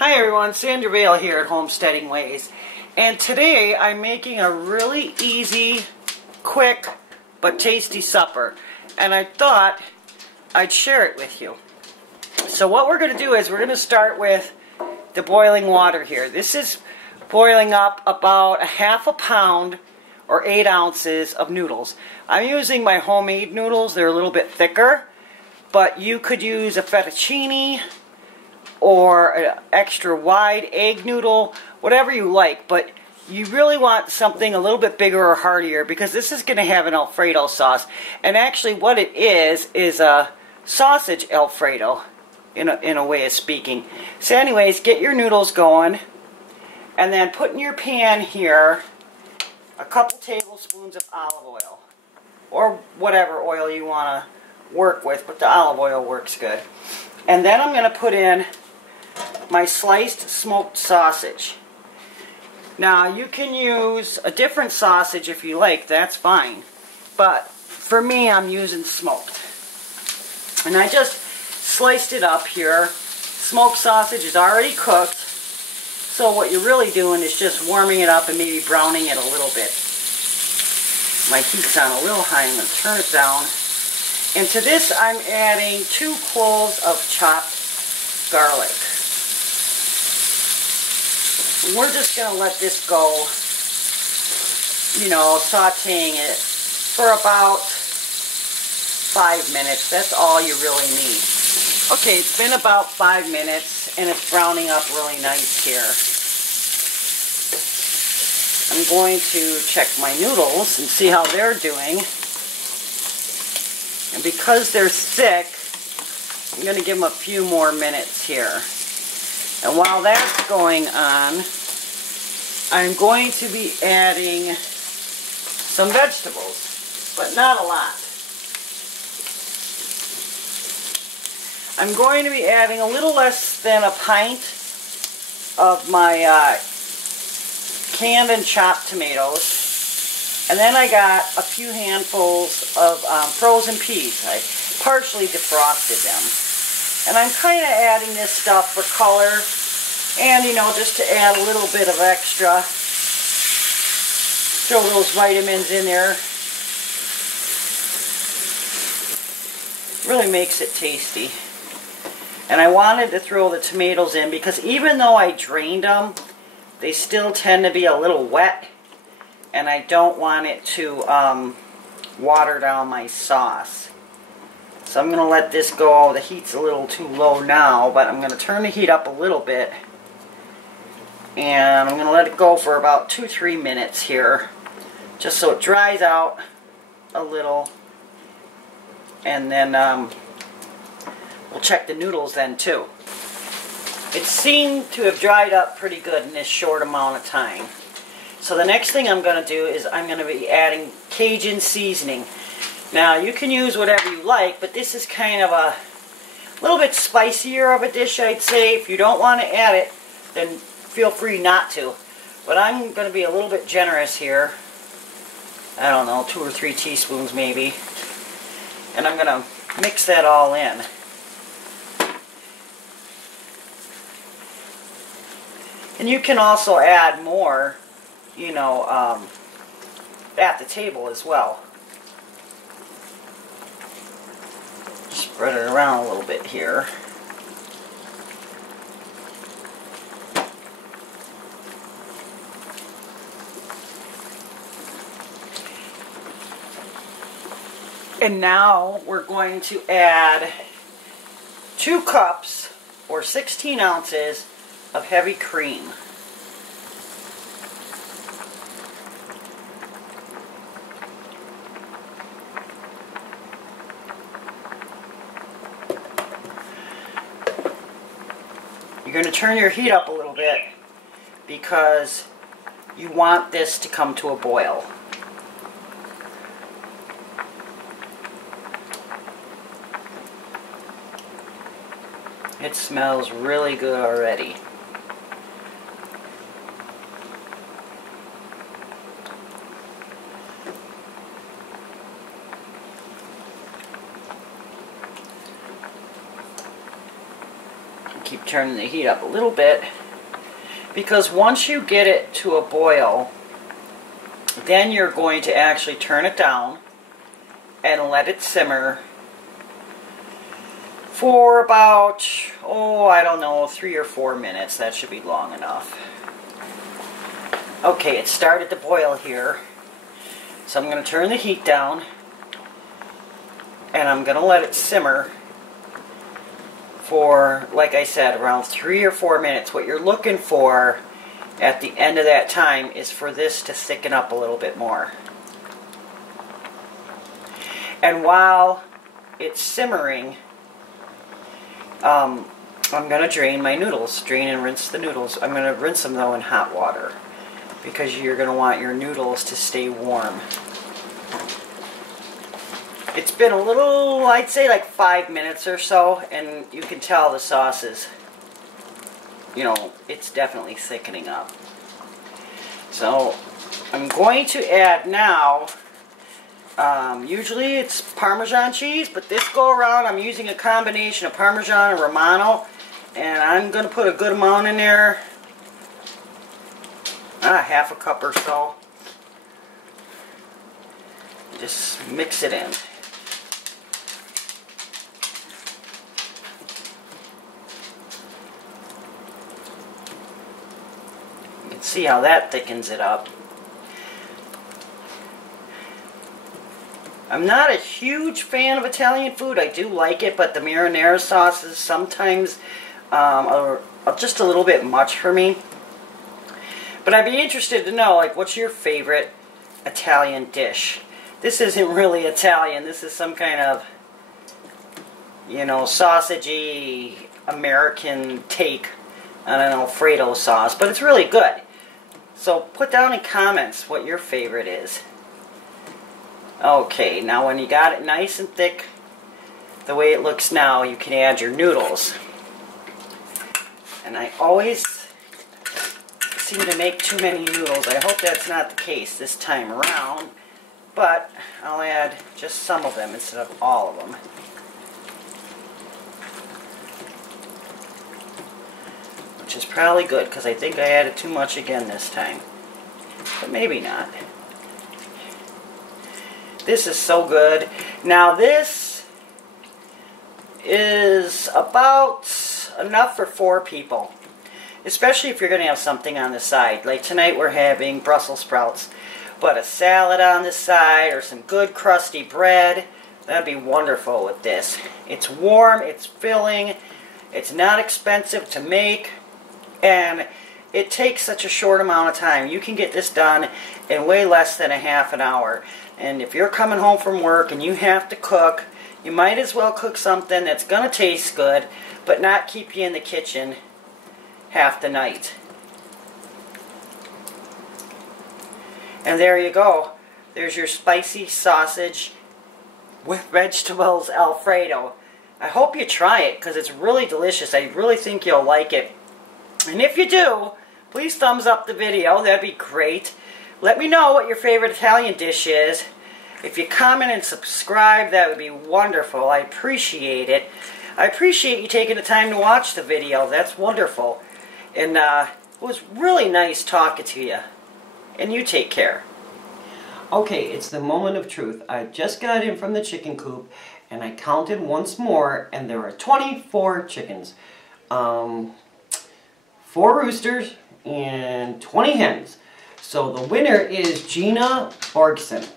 Hi everyone, Sandra Vale here at Homesteading Ways, and today I'm making a really easy, quick, but tasty supper, and I thought I'd share it with you. So what we're going to do is we're going to start with the boiling water here. This is boiling up about a half a pound or 8 ounces of noodles. I'm using my homemade noodles. They're a little bit thicker, but you could use a fettuccine or an extra wide egg noodle, whatever you like, but you really want something a little bit bigger or heartier because this is going to have an Alfredo sauce. And actually what it is a sausage Alfredo, in a way of speaking. So anyways, get your noodles going, and then put in your pan here a couple tablespoons of olive oil, or whatever oil you want to work with, but the olive oil works good. And then I'm going to put in my sliced smoked sausage. Now you can use a different sausage if you like, that's fine. But for me, I'm using smoked. And I just sliced it up here. Smoked sausage is already cooked. So what you're really doing is just warming it up and maybe browning it a little bit. My heat's on a little high, I'm going to turn it down. And to this I'm adding 2 cloves of chopped garlic. And we're just going to let this go, sauteing it for about 5 minutes. That's all you really need. Okay, it's been about 5 minutes and it's browning up really nice here. I'm going to check my noodles and see how they're doing. And because they're thick, I'm going to give them a few more minutes here. And while that's going on, I'm going to be adding some vegetables, but not a lot. I'm going to be adding a little less than a pint of my canned and chopped tomatoes. And then I got a few handfuls of frozen peas. I partially defrosted them. And I'm kind of adding this stuff for color and, just to add a little bit of extra. Throw those vitamins in there. Really makes it tasty. And I wanted to throw the tomatoes in because even though I drained them, they still tend to be a little wet. And I don't want it to water down my sauce. So I'm going to let this go. The heat's a little too low now, but I'm going to turn the heat up a little bit. And I'm going to let it go for about 2-3 minutes here, just so it dries out a little. And then we'll check the noodles then too. It seemed to have dried up pretty good in this short amount of time. So the next thing I'm going to do is I'm going to be adding Cajun seasoning. Now you can use whatever you like, but this is kind of a little bit spicier of a dish, I'd say. If you don't want to add it, then feel free not to. But I'm going to be a little bit generous here. I don't know, 2 or 3 teaspoons maybe. And I'm going to mix that all in. And you can also add more, at the table as well. Spread it around a little bit here. And now we're going to add 2 cups or 16 ounces of heavy cream. You're going to turn your heat up a little bit because you want this to come to a boil. It smells really good already. turning the heat up a little bit, because once you get it to a boil, then you're going to actually turn it down and let it simmer for about, oh, I don't know, 3 or 4 minutes. That should be long enough. Okay, it started to boil here. So I'm going to turn the heat down and I'm going to let it simmer for, like I said, around 3 or 4 minutes. What you're looking for at the end of that time is for this to thicken up a little bit more. And while it's simmering, I'm going to drain my noodles. Drain and rinse the noodles. I'm going to rinse them, though, in hot water, because you're going to want your noodles to stay warm. It's been a little, I'd say like 5 minutes or so, and you can tell the sauce is, you know, it's definitely thickening up. So I'm going to add now, usually it's Parmesan cheese, but this go around I'm using a combination of Parmesan and Romano, and I'm going to put a good amount in there, half a cup or so. Just mix it in. You can see how that thickens it up. I'm not a huge fan of Italian food. I do like it, but the marinara sauces sometimes are just a little bit much for me. But I'd be interested to know, like, what's your favorite Italian dish? This isn't really Italian. This is some kind of, you know, sausagey American take on an Alfredo sauce, but it's really good. So put down in comments what your favorite is. Okay, now when you got it nice and thick, the way it looks now, you can add your noodles. And I always seem to make too many noodles. I hope that's not the case this time around, but I'll add just some of them instead of all of them. Which is probably good, because I think I added too much again this time. But maybe not. This is so good. Now this is about enough for 4 people. Especially if you're going to have something on the side. Like tonight we're having Brussels sprouts. But a salad on the side or some good crusty bread, that'd be wonderful with this. It's warm, it's filling, it's not expensive to make, and it takes such a short amount of time. You can get this done in way less than a half an hour. And if you're coming home from work and you have to cook, you might as well cook something that's going to taste good, but not keep you in the kitchen half the night. And there you go. There's your spicy sausage with vegetables Alfredo. I hope you try it, because it's really delicious. I really think you'll like it. And if you do, please thumbs up the video. That'd be great. Let me know what your favorite Italian dish is. If you comment and subscribe, that would be wonderful. I appreciate it. I appreciate you taking the time to watch the video. That's wonderful. And it was really nice talking to you. And you take care. Okay, it's the moment of truth. I just got in from the chicken coop, and I counted once more, and there are 24 chickens. 4 roosters and 20 hens. So the winner is Gina Borgson.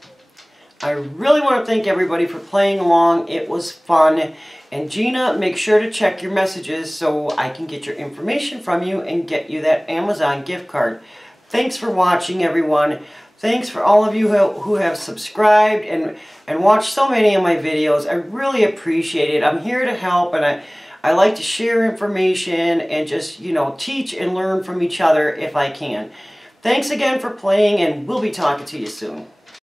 I really want to thank everybody for playing along. It was fun. And Gina, make sure to check your messages so I can get your information from you and get you that Amazon gift card. Thanks for watching, everyone. Thanks for all of you who have subscribed and watched so many of my videos. I really appreciate it. I'm here to help, and I like to share information and just, you know, teach and learn from each other if I can. Thanks again for playing, and we'll be talking to you soon.